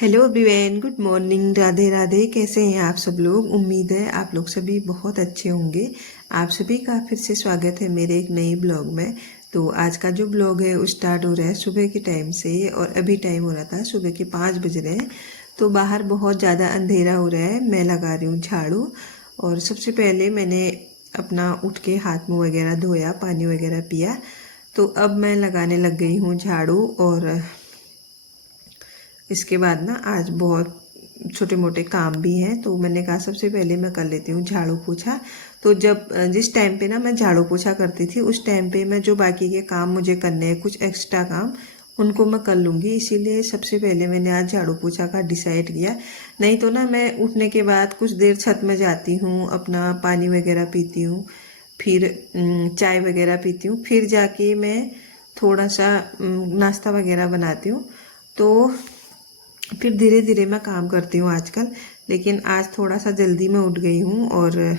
Hello everyone, good morning, Radhe Radhe. कैसे हैं आप सब लोग? उम्मीद है आप लोग सभी बहुत अच्छे होंगे। आप सभी का फिर से स्वागत है मेरे एक नई ब्लॉग में। तो आज का जो ब्लॉग है वो स्टार्ट हो रहा है सुबह के टाइम से, और अभी टाइम हो रहा था सुबह के 5 बज रहे हैं। तो बाहर बहुत ज़्यादा अंधेरा हो रहा है। मैं लगा रही हूँ झाड़ू, और सबसे पहले मैंने अपना उठ के हाथ मुँह वगैरह धोया, पानी वगैरह पिया। तो अब मैं लगाने लग गई हूँ झाड़ू। और इसके बाद ना आज बहुत छोटे मोटे काम भी हैं, तो मैंने कहा सबसे पहले मैं कर लेती हूँ झाड़ू पोछा। तो जब जिस टाइम पे ना मैं झाड़ू पोछा करती थी, उस टाइम पे मैं जो बाकी के काम मुझे करने हैं, कुछ एक्स्ट्रा काम, उनको मैं कर लूँगी। इसीलिए सबसे पहले मैंने आज झाड़ू पोछा का डिसाइड किया। नहीं तो ना मैं उठने के बाद कुछ देर छत में जाती हूँ, अपना पानी वगैरह पीती हूँ, फिर चाय वगैरह पीती हूँ, फिर जाके मैं थोड़ा सा नाश्ता वगैरह बनाती हूँ। तो फिर धीरे धीरे मैं काम करती हूँ आजकल। लेकिन आज थोड़ा सा जल्दी मैं उठ गई हूँ, और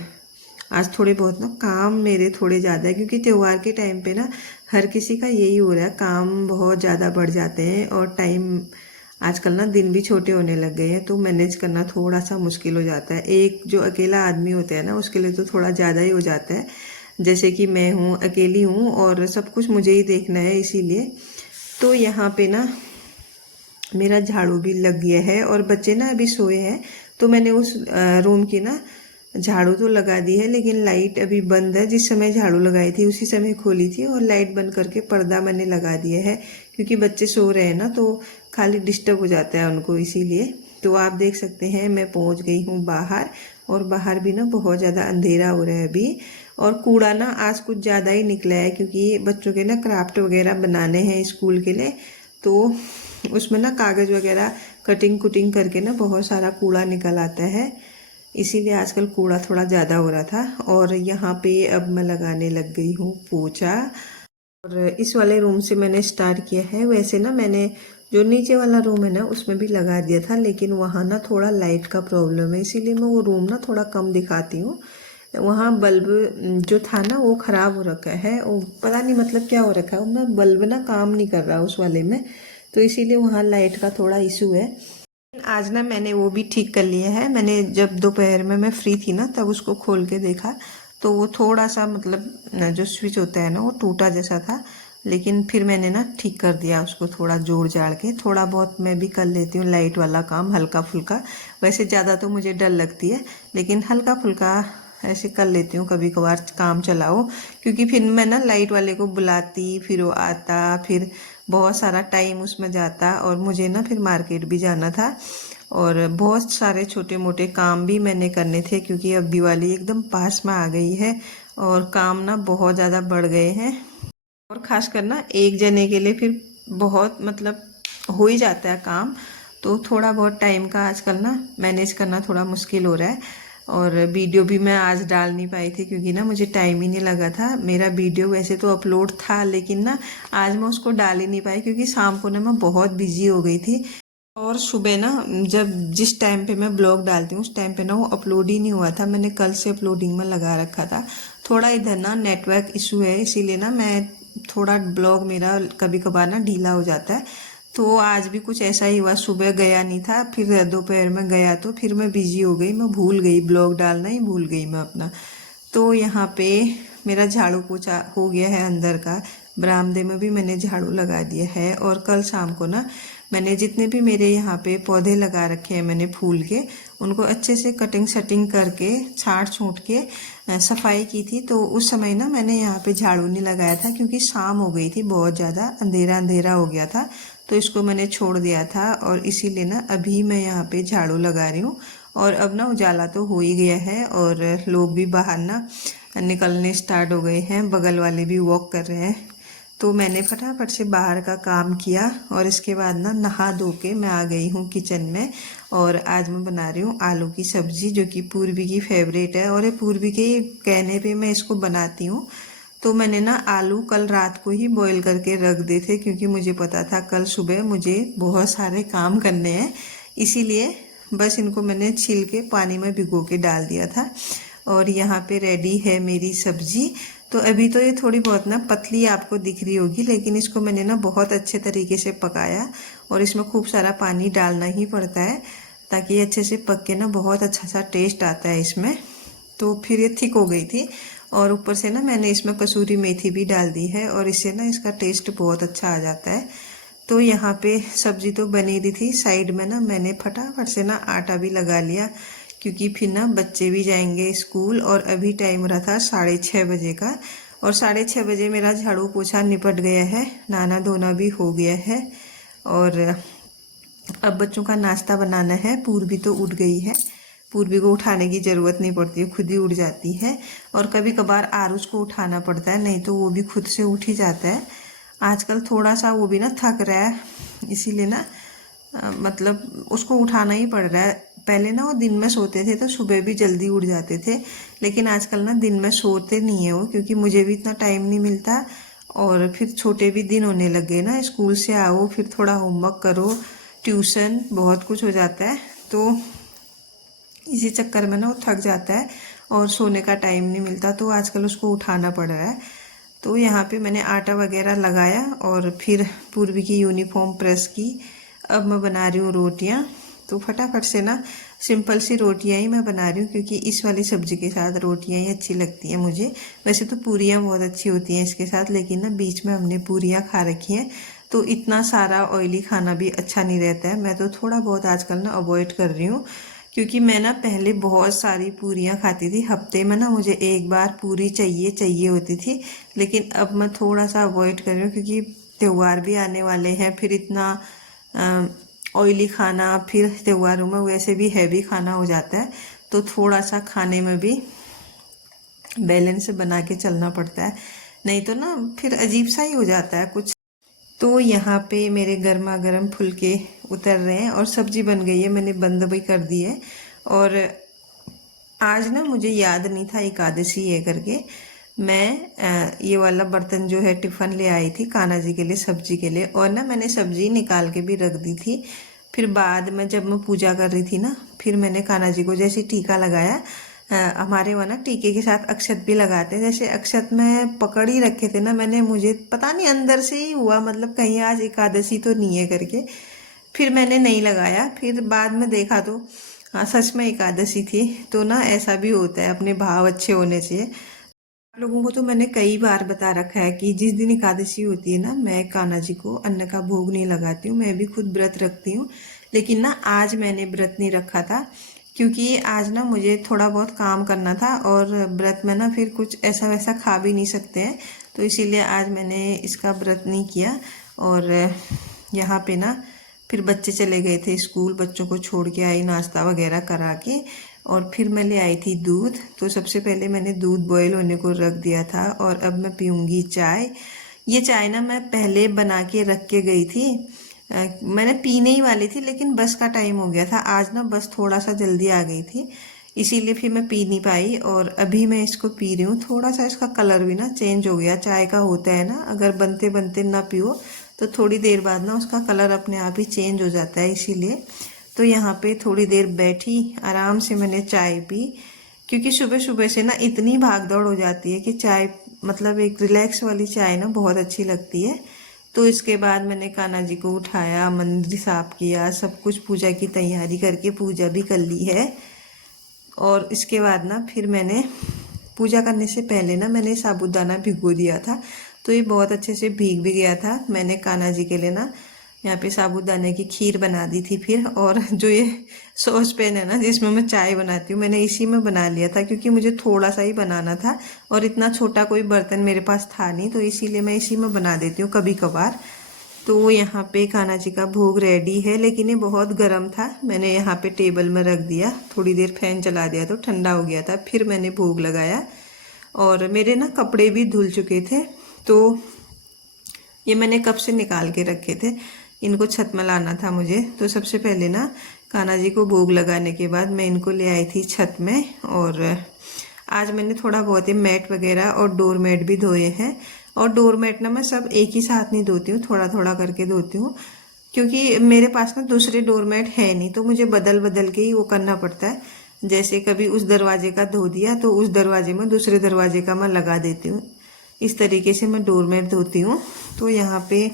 आज थोड़े बहुत ना काम मेरे थोड़े ज़्यादा है, क्योंकि त्यौहार के टाइम पे ना हर किसी का यही हो रहा है, काम बहुत ज़्यादा बढ़ जाते हैं। और टाइम आजकल ना दिन भी छोटे होने लग गए हैं, तो मैनेज करना थोड़ा सा मुश्किल हो जाता है। एक जो अकेला आदमी होता है ना, उसके लिए तो थोड़ा ज़्यादा ही हो जाता है। जैसे कि मैं हूँ, अकेली हूँ, और सब कुछ मुझे ही देखना है। इसीलिए तो यहाँ पे ना मेरा झाड़ू भी लग गया है, और बच्चे ना अभी सोए हैं। तो मैंने उस रूम की ना झाड़ू तो लगा दी है, लेकिन लाइट अभी बंद है। जिस समय झाड़ू लगाई थी उसी समय खोली थी, और लाइट बंद करके पर्दा मैंने लगा दिया है, क्योंकि बच्चे सो रहे हैं ना, तो खाली डिस्टर्ब हो जाता है उनको, इसीलिए। तो आप देख सकते हैं मैं पहुंच गई हूँ बाहर, और बाहर भी ना बहुत ज़्यादा अंधेरा हो रहा है अभी। और कूड़ा ना आज कुछ ज़्यादा ही निकला है, क्योंकि बच्चों के ना क्राफ्ट वगैरह बनाने हैं स्कूल के लिए। तो उसमें ना कागज़ वगैरह कटिंग कुटिंग करके ना बहुत सारा कूड़ा निकल आता है। इसीलिए आजकल कूड़ा थोड़ा ज़्यादा हो रहा था। और यहाँ पे अब मैं लगाने लग गई हूँ पोछा। और इस वाले रूम से मैंने स्टार्ट किया है। वैसे ना मैंने जो नीचे वाला रूम है ना उसमें भी लगा दिया था, लेकिन वहाँ ना थोड़ा लाइट का प्रॉब्लम है, इसीलिए मैं वो रूम ना थोड़ा कम दिखाती हूँ। वहाँ बल्ब जो था ना वो ख़राब हो रखा है, वो पता नहीं मतलब क्या हो रखा है, उसमें बल्ब ना काम नहीं कर रहा उस वाले में, तो इसीलिए वहाँ लाइट का थोड़ा इशू है। आज ना मैंने वो भी ठीक कर लिया है। मैंने जब दोपहर में मैं फ्री थी ना, तब उसको खोल के देखा, तो वो थोड़ा सा मतलब जो स्विच होता है ना वो टूटा जैसा था। लेकिन फिर मैंने ना ठीक कर दिया उसको, थोड़ा जोड़ जाड़ के। थोड़ा बहुत मैं भी कर लेती हूँ लाइट वाला काम, हल्का फुल्का। वैसे ज़्यादा तो मुझे डर लगती है, लेकिन हल्का फुल्का ऐसे कर लेती हूँ कभी कभार काम चलाओ। क्योंकि फिर मैं ना लाइट वाले को बुलाती, फिर वो आता, फिर बहुत सारा टाइम उसमें जाता, और मुझे ना फिर मार्केट भी जाना था, और बहुत सारे छोटे मोटे काम भी मैंने करने थे, क्योंकि अब दिवाली एकदम पास में आ गई है, और काम ना बहुत ज़्यादा बढ़ गए हैं। और खासकर ना एक जने के लिए फिर बहुत मतलब हो ही जाता है काम। तो थोड़ा बहुत टाइम का आजकल ना मैनेज करना थोड़ा मुश्किल हो रहा है। और वीडियो भी मैं आज डाल नहीं पाई थी, क्योंकि ना मुझे टाइम ही नहीं लगा था। मेरा वीडियो वैसे तो अपलोड था, लेकिन ना आज मैं उसको डाल ही नहीं पाई, क्योंकि शाम को ना मैं बहुत बिजी हो गई थी। और सुबह ना जब जिस टाइम पे मैं ब्लॉग डालती हूँ उस टाइम पे ना वो अपलोड ही नहीं हुआ था। मैंने कल से अपलोडिंग में लगा रखा था। थोड़ा इधर ना नेटवर्क इशू है, इसीलिए ना मैं थोड़ा ब्लॉग मेरा कभी कभार ना ढीला हो जाता है। तो आज भी कुछ ऐसा ही हुआ, सुबह गया नहीं था, फिर दोपहर में गया, तो फिर मैं बिजी हो गई, मैं भूल गई, ब्लॉग डालना ही भूल गई मैं अपना। तो यहाँ पे मेरा झाड़ू पोछा हो गया है अंदर का। बरामदे में भी मैंने झाड़ू लगा दिया है। और कल शाम को ना मैंने जितने भी मेरे यहाँ पे पौधे लगा रखे हैं मैंने फूल के, उनको अच्छे से कटिंग शटिंग करके छाँट छूट के सफाई की थी। तो उस समय ना मैंने यहाँ पे झाड़ू नहीं लगाया था, क्योंकि शाम हो गई थी, बहुत ज़्यादा अंधेरा अंधेरा हो गया था, तो इसको मैंने छोड़ दिया था। और इसीलिए ना अभी मैं यहाँ पे झाड़ू लगा रही हूँ। और अब ना उजाला तो हो ही गया है, और लोग भी बाहर ना निकलने स्टार्ट हो गए हैं, बगल वाले भी वॉक कर रहे हैं। तो मैंने फटाफट से बाहर का काम किया, और इसके बाद ना नहा धो के मैं आ गई हूँ किचन में। और आज मैं बना रही हूँ आलू की सब्जी, जो कि पूर्वी की फेवरेट है, और ये पूर्वी के कहने पे मैं इसको बनाती हूँ। तो मैंने ना आलू कल रात को ही बॉईल करके रख दिए थे, क्योंकि मुझे पता था कल सुबह मुझे बहुत सारे काम करने हैं, इसीलिए बस इनको मैंने छील के पानी में भिगो के डाल दिया था। और यहाँ पे रेडी है मेरी सब्जी। तो अभी तो ये थोड़ी बहुत ना पतली आपको दिख रही होगी, लेकिन इसको मैंने ना बहुत अच्छे तरीके से पकाया और इसमें खूब सारा पानी डालना ही पड़ता है ताकि ये अच्छे से पक के ना बहुत अच्छा सा टेस्ट आता है इसमें। तो फिर ये थिक हो गई थी और ऊपर से ना मैंने इसमें कसूरी मेथी भी डाल दी है और इससे ना इसका टेस्ट बहुत अच्छा आ जाता है। तो यहाँ पे सब्जी तो बनी रही थी, साइड में ना मैंने फटाफट से ना आटा भी लगा लिया क्योंकि फिर ना बच्चे भी जाएंगे स्कूल और अभी टाइम रहा था 6:30 बजे का और 6:30 बजे मेरा झाड़ू पोछा निपट गया है, नहाना धोना भी हो गया है और अब बच्चों का नाश्ता बनाना है। पूर्वी तो उठ गई है, पूर्वी को उठाने की ज़रूरत नहीं पड़ती है, खुद ही उठ जाती है और कभी कभार आरुष को उठाना पड़ता है, नहीं तो वो भी खुद से उठ ही जाता है। आजकल थोड़ा सा वो भी ना थक रहा है, इसीलिए ना मतलब उसको उठाना ही पड़ रहा है। पहले ना वो दिन में सोते थे तो सुबह भी जल्दी उठ जाते थे, लेकिन आजकल ना दिन में सोते नहीं है वो, क्योंकि मुझे भी इतना टाइम नहीं मिलता और फिर छोटे भी दिन होने लगे ना, स्कूल से आओ फिर थोड़ा होमवर्क करो, ट्यूशन, बहुत कुछ हो जाता है। तो इसी चक्कर में ना वो थक जाता है और सोने का टाइम नहीं मिलता, तो आजकल उसको उठाना पड़ रहा है। तो यहाँ पे मैंने आटा वगैरह लगाया और फिर पूर्वी की यूनिफॉर्म प्रेस की। अब मैं बना रही हूँ रोटियाँ। तो फटाफट से ना सिंपल सी रोटियाँ ही मैं बना रही हूँ क्योंकि इस वाली सब्ज़ी के साथ रोटियाँ ही अच्छी लगती हैं मुझे। वैसे तो पूरियाँ बहुत अच्छी होती हैं इसके साथ, लेकिन ना बीच में हमने पूरियाँ खा रखी हैं तो इतना सारा ऑयली खाना भी अच्छा नहीं रहता है। मैं तो थोड़ा बहुत आजकल ना अवॉइड कर रही हूँ क्योंकि मैं ना पहले बहुत सारी पूरियाँ खाती थी, हफ्ते में ना मुझे एक बार पूरी चाहिए चाहिए होती थी, लेकिन अब मैं थोड़ा सा अवॉइड कर रही हूँ क्योंकि त्यौहार भी आने वाले हैं, फिर इतना ऑयली खाना फिर त्योहारों में वैसे भी हैवी खाना हो जाता है, तो थोड़ा सा खाने में भी बैलेंस बना के चलना पड़ता है, नहीं तो ना फिर अजीब सा ही हो जाता है कुछ। तो यहाँ पे मेरे गर्मा गर्म फुलके उतर रहे हैं और सब्जी बन गई है, मैंने बंद भी कर दी है। और आज ना मुझे याद नहीं था एकादशी है करके, मैं ये वाला बर्तन जो है टिफ़िन ले आई थी कान्हा जी के लिए सब्जी के लिए, और ना मैंने सब्जी निकाल के भी रख दी थी। फिर बाद में जब मैं पूजा कर रही थी ना, फिर मैंने कान्हा जी को जैसे टीका लगाया, हमारे वहाँ ना टीके के साथ अक्षत भी लगाते हैं, जैसे अक्षत में पकड़ ही रखे थे ना मैंने, मुझे पता नहीं अंदर से ही हुआ, मतलब कहीं आज एकादशी तो नहीं है करके फिर मैंने नहीं लगाया। फिर बाद में देखा तो हाँ सच में एकादशी थी। तो ना ऐसा भी होता है, अपने भाव अच्छे होने चाहिए। आप लोगों को तो मैंने कई बार बता रखा है कि जिस दिन एकादशी होती है ना, मैं कान्हा जी को अन्न का भोग नहीं लगाती हूँ, मैं भी खुद व्रत रखती हूँ, लेकिन ना आज मैंने व्रत नहीं रखा था क्योंकि आज ना मुझे थोड़ा बहुत काम करना था और व्रत में ना फिर कुछ ऐसा वैसा खा भी नहीं सकते हैं, तो इसीलिए आज मैंने इसका व्रत नहीं किया। और यहाँ पे ना फिर बच्चे चले गए थे स्कूल, बच्चों को छोड़ के आई नाश्ता वगैरह करा के, और फिर मैं ले आई थी दूध। तो सबसे पहले मैंने दूध बॉईल होने को रख दिया था और अब मैं पीऊँगी चाय। ये चाय ना मैं पहले बना के रख के गई थी, मैंने पीने ही वाली थी लेकिन बस का टाइम हो गया था, आज ना बस थोड़ा सा जल्दी आ गई थी इसीलिए फिर मैं पी नहीं पाई और अभी मैं इसको पी रही हूँ। थोड़ा सा इसका कलर भी ना चेंज हो गया, चाय का होता है ना, अगर बनते बनते ना पियो तो थोड़ी देर बाद ना उसका कलर अपने आप ही चेंज हो जाता है, इसीलिए। तो यहाँ पे थोड़ी देर बैठी, आराम से मैंने चाय पी क्योंकि सुबह सुबह से ना इतनी भाग दौड़ हो जाती है कि चाय मतलब एक रिलैक्स वाली चाय ना बहुत अच्छी लगती है। तो इसके बाद मैंने कान्हा जी को उठाया, मंदिर साफ किया, सब कुछ पूजा की तैयारी करके पूजा भी कर ली है। और इसके बाद ना फिर मैंने पूजा करने से पहले ना मैंने साबूदाना भिगो दिया था, तो ये बहुत अच्छे से भीग भी गया था। मैंने कान्हा जी के लिए ना यहाँ पे साबूदाने की खीर बना दी थी फिर, और जो ये सॉस पैन है ना जिसमें मैं चाय बनाती हूँ, मैंने इसी में बना लिया था क्योंकि मुझे थोड़ा सा ही बनाना था और इतना छोटा कोई बर्तन मेरे पास था नहीं, तो इसीलिए मैं इसी में बना देती हूँ कभी कभार। तो यहाँ पे कान्हा जी का भोग रेडी है, लेकिन ये बहुत गर्म था, मैंने यहाँ पे टेबल में रख दिया, थोड़ी देर फैन चला दिया तो ठंडा हो गया था, फिर मैंने भोग लगाया। और मेरे ना कपड़े भी धुल चुके थे, तो ये मैंने कब से निकाल के रखे थे, इनको छत में लाना था मुझे। तो सबसे पहले ना कान्हा जी को भोग लगाने के बाद मैं इनको ले आई थी छत में, और आज मैंने थोड़ा बहुत ही मैट वगैरह और डोर मैट भी धोए हैं। और डोर मैट ना मैं सब एक ही साथ नहीं धोती हूँ, थोड़ा थोड़ा करके धोती हूँ क्योंकि मेरे पास ना दूसरे डोर मैट है नहीं, तो मुझे बदल बदल के ही वो करना पड़ता है। जैसे कभी उस दरवाजे का धो दिया तो उस दरवाजे में दूसरे दरवाजे का मैं लगा देती हूँ, इस तरीके से मैं डोरमेट धोती हूँ। तो यहाँ पे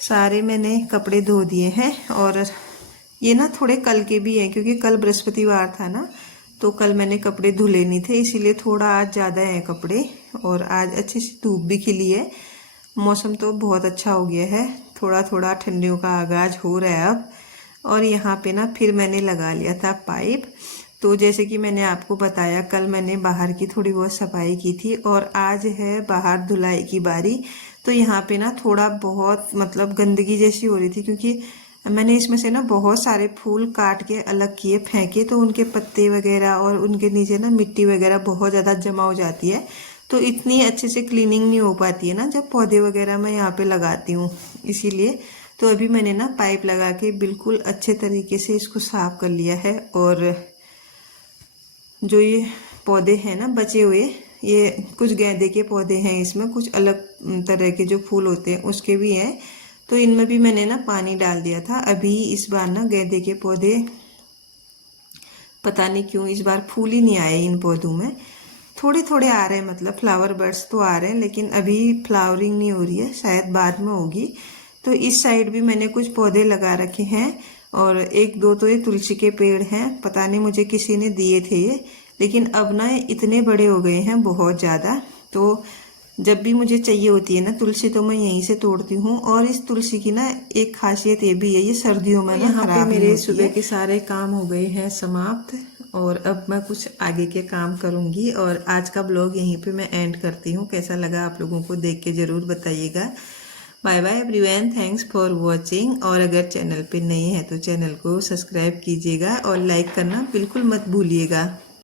सारे मैंने कपड़े धो दिए हैं और ये ना थोड़े कल के भी हैं क्योंकि कल बृहस्पतिवार था ना, तो कल मैंने कपड़े धुले नहीं थे, इसीलिए थोड़ा आज ज़्यादा हैं कपड़े। और आज अच्छी सी धूप भी खिली है, मौसम तो बहुत अच्छा हो गया है, थोड़ा थोड़ा ठंडियों का आगाज हो रहा है अब। और यहाँ पे ना फिर मैंने लगा लिया था पाइप। तो जैसे कि मैंने आपको बताया, कल मैंने बाहर की थोड़ी बहुत सफाई की थी और आज है बाहर धुलाई की बारी। तो यहाँ पे ना थोड़ा बहुत मतलब गंदगी जैसी हो रही थी क्योंकि मैंने इसमें से ना बहुत सारे फूल काट के अलग किए, फेंके, तो उनके पत्ते वगैरह और उनके नीचे ना मिट्टी वगैरह बहुत ज़्यादा जमा हो जाती है, तो इतनी अच्छे से क्लीनिंग नहीं हो पाती है ना जब पौधे वगैरह मैं यहाँ पे लगाती हूँ, इसीलिए। तो अभी मैंने ना पाइप लगा के बिल्कुल अच्छे तरीके से इसको साफ कर लिया है। और जो ये पौधे हैं ना बचे हुए, ये कुछ गेंदे के पौधे हैं, इसमें कुछ अलग तरह के जो फूल होते हैं उसके भी हैं, तो इनमें भी मैंने ना पानी डाल दिया था। अभी इस बार ना गेंदे के पौधे पता नहीं क्यों इस बार फूल ही नहीं आए इन पौधों में, थोड़े थोड़े आ रहे हैं, मतलब फ्लावर बर्ड्स तो आ रहे हैं लेकिन अभी फ्लावरिंग नहीं हो रही है, शायद बाद में होगी। तो इस साइड भी मैंने कुछ पौधे लगा रखे हैं और एक दो तो ये तुलसी के पेड़ हैं, पता नहीं मुझे किसी ने दिए थे ये, लेकिन अब ना इतने बड़े हो गए हैं बहुत ज़्यादा। तो जब भी मुझे चाहिए होती है ना तुलसी तो मैं यहीं से तोड़ती हूँ। और इस तुलसी की ना एक खासियत ये भी है, ये सर्दियों में ना खराब नहीं होती है। मेरे सुबह के सारे काम हो गए हैं समाप्त और अब मैं कुछ आगे के काम करूँगी और आज का ब्लॉग यहीं पे मैं एंड करती हूँ। कैसा लगा आप लोगों को देख के ज़रूर बताइएगा। Bye bye everyone, thanks for watching. और अगर चैनल पे नए हैं तो चैनल को सब्सक्राइब कीजिएगा और लाइक करना बिल्कुल मत भूलिएगा।